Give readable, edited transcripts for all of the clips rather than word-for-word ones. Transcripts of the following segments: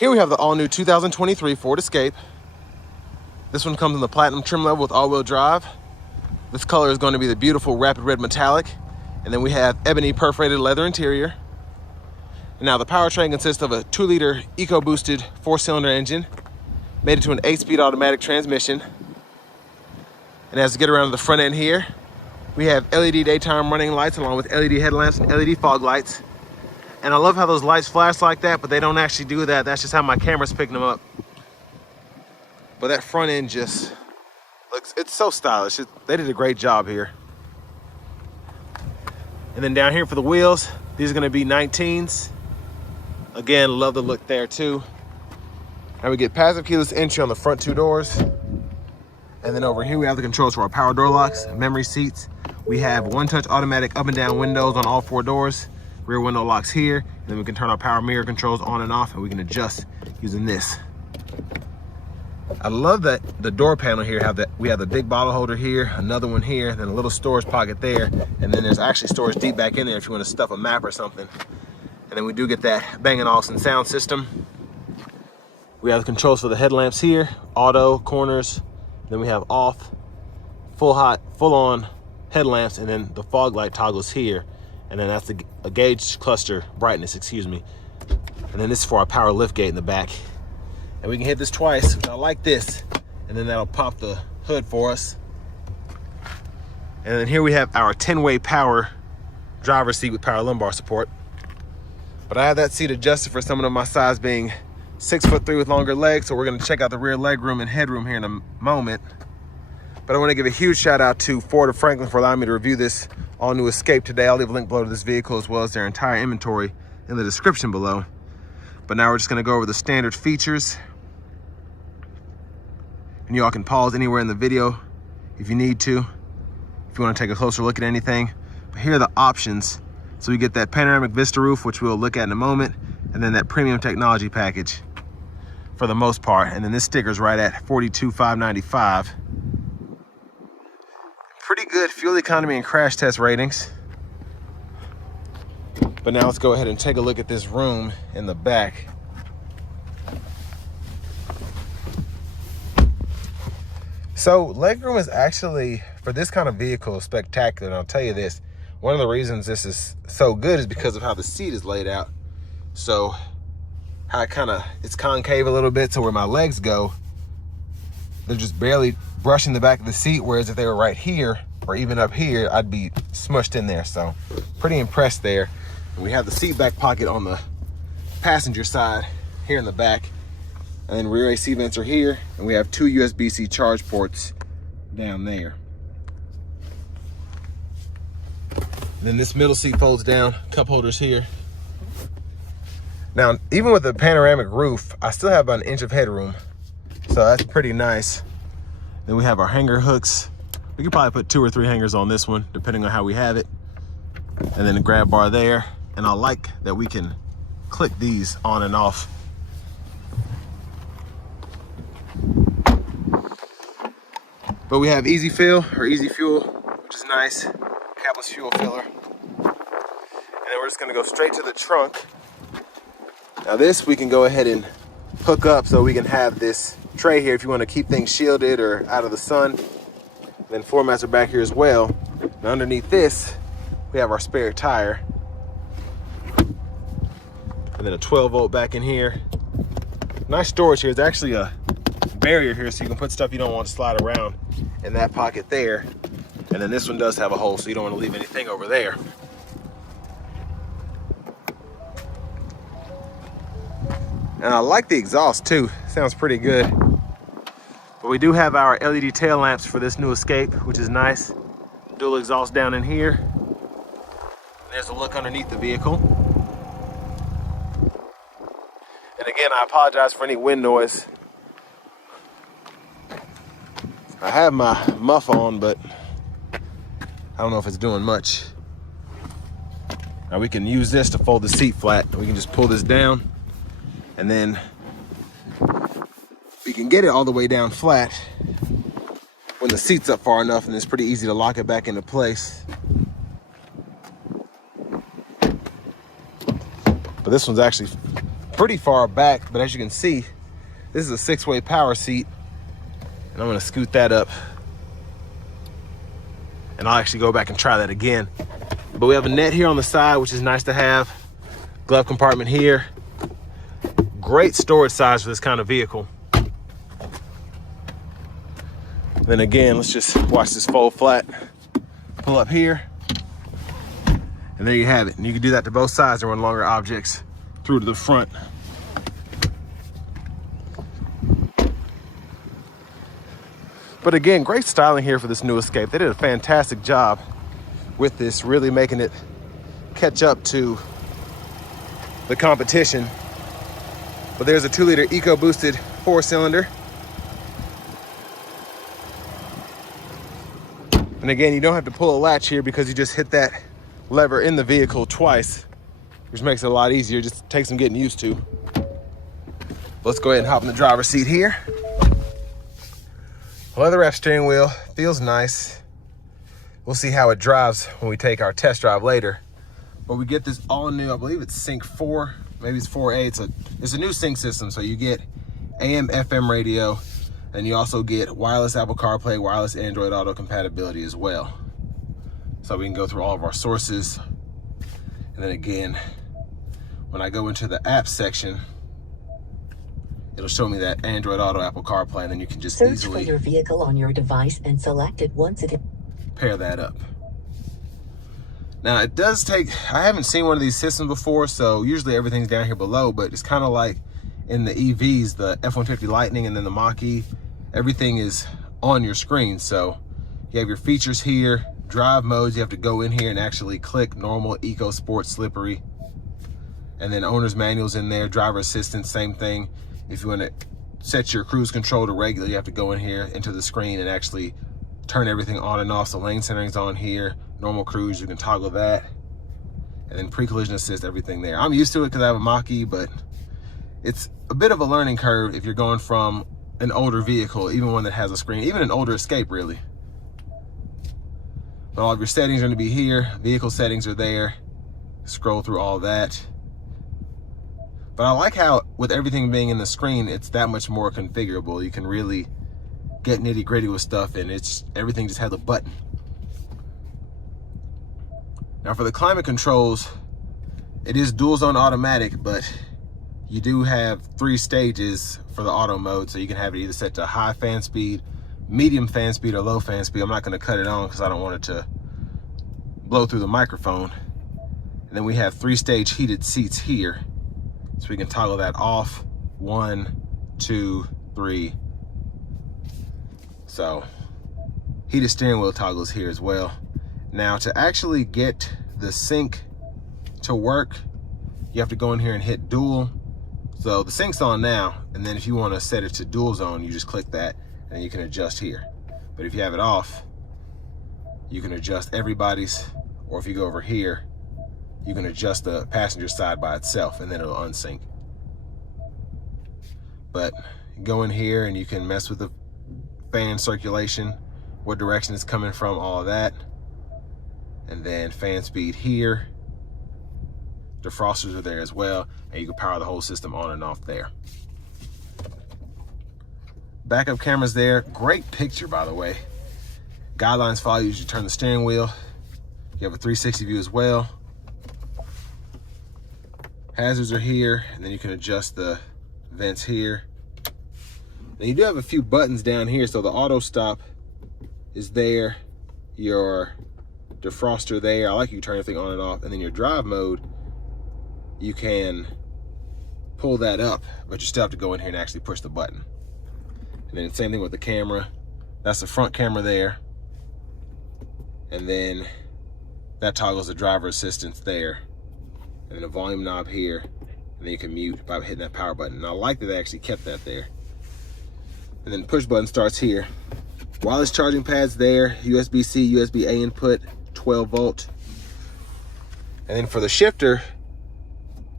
Here we have the all-new 2023 Ford Escape. This one comes in the platinum trim level with all-wheel drive. This color is going to be the beautiful rapid red metallic. And then we have ebony perforated leather interior. And now the powertrain consists of a 2-liter EcoBoosted 4-cylinder engine, made into an 8-speed automatic transmission. And as we get around to the front end here, we have LED daytime running lights along with LED headlamps and LED fog lights. And I love how those lights flash like that, but they don't actually do that. That's just how my camera's picking them up. But that front end just looks, it's so stylish. They did a great job here. And then down here for the wheels, these are gonna be 19s. Again, love the look there too. Now we get passive keyless entry on the front 2 doors. And then over here we have the controls for our power door locks, memory seats. We have 1-touch automatic up and down windows on all 4 doors. Rear window locks here, and then we can turn our power mirror controls on and off, and we can adjust using this. I love that the door panel here we have the big bottle holder here, another one here, then a little storage pocket there, and then there's actually storage deep back in there if you want to stuff a map or something. And then we do get that Bang & Olufsen sound system. We have the controls for the headlamps here, auto, corners, then we have off, full on headlamps, and then the fog light toggles here. And then that's a gauge cluster brightness, excuse me. And then this is for our power lift gate in the back. And we can hit this twice, which I like this. And then that'll pop the hood for us. And then here we have our 10-way power driver's seat with power lumbar support. But I have that seat adjusted for someone of my size being 6'3" with longer legs. So we're gonna check out the rear leg room and headroom here in a moment. But I wanna give a huge shout out to Ford of Franklin for allowing me to review this all new Escape today. I'll leave a link below to this vehicle as well as their entire inventory in the description below. But now we're just gonna go over the standard features. And you all can pause anywhere in the video if you need to, if you wanna take a closer look at anything. But here are the options. So we get that panoramic vista roof, which we'll look at in a moment, and then that premium technology package for the most part. And then this sticker's right at $42,595. Pretty good fuel economy and crash test ratings. But now let's go ahead and take a look at this room in the back. So legroom is actually, for this kind of vehicle, spectacular. And I'll tell you this, one of the reasons this is so good is because of how the seat is laid out. So how it's concave a little bit, so where my legs go, they're just barely brushing the back of the seat, whereas if they were right here or even up here, I'd be smushed in there. So pretty impressed there. And we have the seat back pocket on the passenger side here in the back, and then rear AC vents are here, and we have 2 USB-C charge ports down there. And then this middle seat folds down, cup holders here. Now, even with the panoramic roof, I still have about 1 inch of headroom, so that's pretty nice. Then we have our hanger hooks. We could probably put 2 or 3 hangers on this one, depending on how we have it. And then a grab bar there. And I like that we can click these on and off. But we have easy fill or easy fuel, which is nice. Capless fuel filler. And then we're just gonna go straight to the trunk. Now this we can go ahead and hook up so we can have this tray here if you want to keep things shielded or out of the sun. And then floor mats are back here as well. And underneath this, we have our spare tire. And then a 12-volt back in here. Nice storage here. It's actually a barrier here so you can put stuff you don't want to slide around in that pocket there. And then this one does have a hole, so you don't want to leave anything over there. And I like the exhaust too. Sounds pretty good. But we do have our LED tail lamps for this new Escape, which is nice. Dual exhaust down in here. There's a look underneath the vehicle. And again, I apologize for any wind noise. I have my muff on, but I don't know if it's doing much. Now we can use this to fold the seat flat. We can just pull this down, and then we can get it all the way down flat when the seat's up far enough, and it's pretty easy to lock it back into place. But this one's actually pretty far back, but as you can see, this is a 6-way power seat. And I'm gonna scoot that up. And I'll actually go back and try that again. But we have a net here on the side, which is nice to have. Glove compartment here. Great storage size for this kind of vehicle. Then again, let's just watch this fold flat. Pull up here. And there you have it. And you can do that to both sides to run longer objects through to the front. But again, great styling here for this new Escape. They did a fantastic job with this, really making it catch up to the competition. But there's a 2-liter EcoBoosted 4-cylinder. And again, you don't have to pull a latch here because you just hit that lever in the vehicle twice, which makes it a lot easier. Just takes some getting used to. Let's go ahead and hop in the driver's seat here. Leather wrap steering wheel, feels nice. We'll see how it drives when we take our test drive later. But we get this all new, I believe it's Sync 4, maybe it's 4A. It's a new sync system, so you get AM, FM radio, and you also get wireless Apple CarPlay, wireless Android Auto compatibility as well. So we can go through all of our sources. And then again, when I go into the app section, it'll show me that Android Auto, Apple CarPlay, and then you can just search easily for your vehicle on your device and select it once it pair that up. Now it does take, I haven't seen one of these systems before, so usually everything's down here below, but it's kind of like in the EVs, the F-150 Lightning and then the Mach-E, everything is on your screen. So you have your features here, drive modes, you have to go in here and actually click normal, eco, sport, slippery. And then owner's manual's in there, driver assistance, same thing. If you want to set your cruise control to regular, you have to go in here into the screen and actually turn everything on and off. So lane centering's on here, normal cruise, you can toggle that. And then pre-collision assist, everything there. I'm used to it because I have a Mach-E, but it's a bit of a learning curve if you're going from an older vehicle, even one that has a screen, even an older Escape really. But all of your settings are going to be here. Vehicle settings are there. Scroll through all that. But I like how with everything being in the screen, it's that much more configurable. You can really get nitty gritty with stuff, and everything just has a button. Now for the climate controls, it is dual zone automatic, but you do have 3 stages for the auto mode. So you can have it either set to high fan speed, medium fan speed, or low fan speed. I'm not going to cut it on because I don't want it to blow through the microphone. And then we have 3-stage heated seats here. So we can toggle that off. 1, 2, 3. So heated steering wheel toggles here as well. Now to actually get the sync to work, you have to go in here and hit dual. So the sync's on now, and then if you want to set it to dual zone, you just click that and then you can adjust here. But if you have it off, you can adjust everybody's, or if you go over here, you can adjust the passenger side by itself and then it'll unsync. But go in here and you can mess with the fan circulation, what direction it's coming from, all of that. And then fan speed here. Defrosters are there as well, and you can power the whole system on and off there. Backup cameras there. Great picture, by the way. Guidelines follow you as you turn the steering wheel. You have a 360 view as well. Hazards are here, and then you can adjust the vents here. Then you do have a few buttons down here. So the auto stop is there, your defroster there. I like you turn everything on and off. And then your drive mode, you can pull that up, but you still have to go in here and actually push the button. And then same thing with the camera. That's the front camera there. And then that toggles the driver assistance there. And then a volume knob here. And then you can mute by hitting that power button. And I like that they actually kept that there. And then push button starts here. Wireless charging pads there. USB-C, USB-A input, 12 volt. And then for the shifter,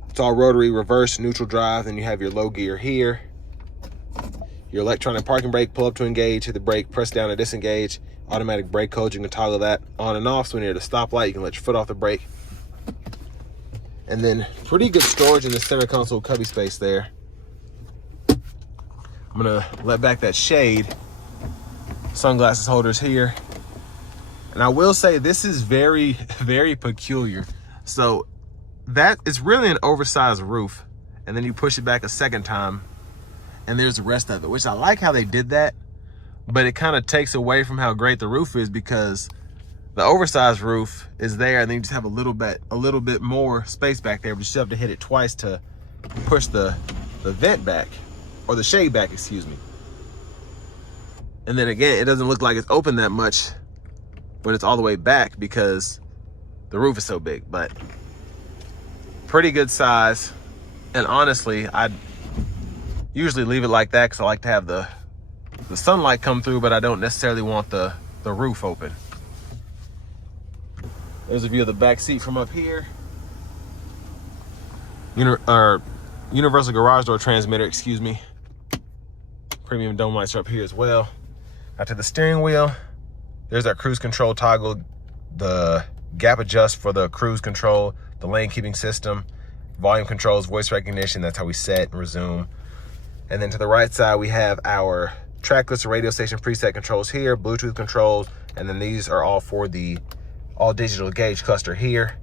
it's all rotary, reverse, neutral drive. Then you have your low gear here. Your electronic parking brake, pull up to engage, hit the brake, press down to disengage. Automatic brake code, you can toggle that on and off. So when you're at a stoplight, you can let your foot off the brake. And then pretty good storage in the center console cubby space there. I'm gonna let back that shade. Sunglasses holders here. And I will say this is very, very peculiar. So that is really an oversized roof. And then you push it back a second time and there's the rest of it, which I like how they did that, but it kind of takes away from how great the roof is, because the oversized roof is there and then you just have a little bit more space back there, but you still have to hit it twice to push the vent back, or the shade back, excuse me. And then again, it doesn't look like it's open that much when it's all the way back because the roof is so big, but pretty good size. And honestly, I'd usually leave it like that because I like to have the sunlight come through, but I don't necessarily want the roof open. There's a view of the back seat from up here. Universal garage door transmitter, excuse me. Premium dome lights are up here as well. Out to the steering wheel. There's our cruise control toggle, the gap adjust for the cruise control, the lane keeping system, volume controls, voice recognition. That's how we set and resume. And then to the right side, we have our track list, radio station preset controls here, Bluetooth controls, and then these are all for the all digital gauge cluster here.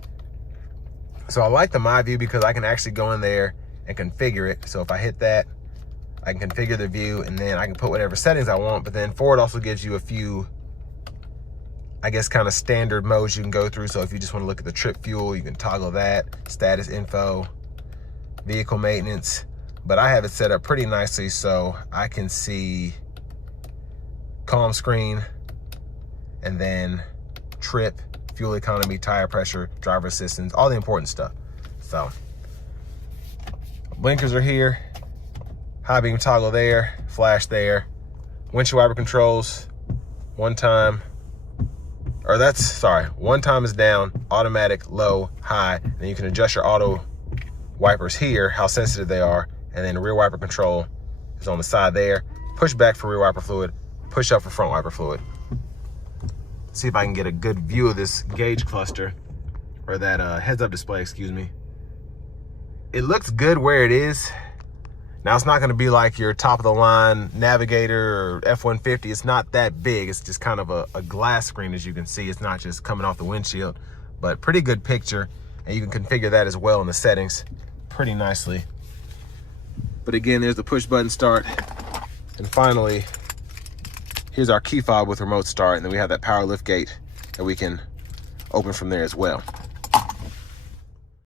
So I like the My View because I can actually go in there and configure it. So if I hit that, I can configure the view and then I can put whatever settings I want. But then Ford also gives you a few, I guess, kind of standard modes you can go through. So if you just want to look at the trip fuel, you can toggle that, status info, vehicle maintenance. But I have it set up pretty nicely so I can see calm screen and then trip, fuel economy, tire pressure, driver assistance, all the important stuff. So blinkers are here, high beam toggle there, flash there, windshield wiper controls, one time is down, automatic, low, high, and you can adjust your auto wipers here, how sensitive they are, and then the rear wiper control is on the side there. Push back for rear wiper fluid, push up for front wiper fluid. See if I can get a good view of this gauge cluster, or that heads-up display, excuse me. It looks good where it is. Now, it's not gonna be like your top-of-the-line Navigator or F-150. It's not that big. It's just kind of a glass screen, as you can see. It's not just coming off the windshield, but pretty good picture. And you can configure that as well in the settings pretty nicely. But again, there's the push button start. And finally, here's our key fob with remote start, and then we have that power lift gate that we can open from there as well.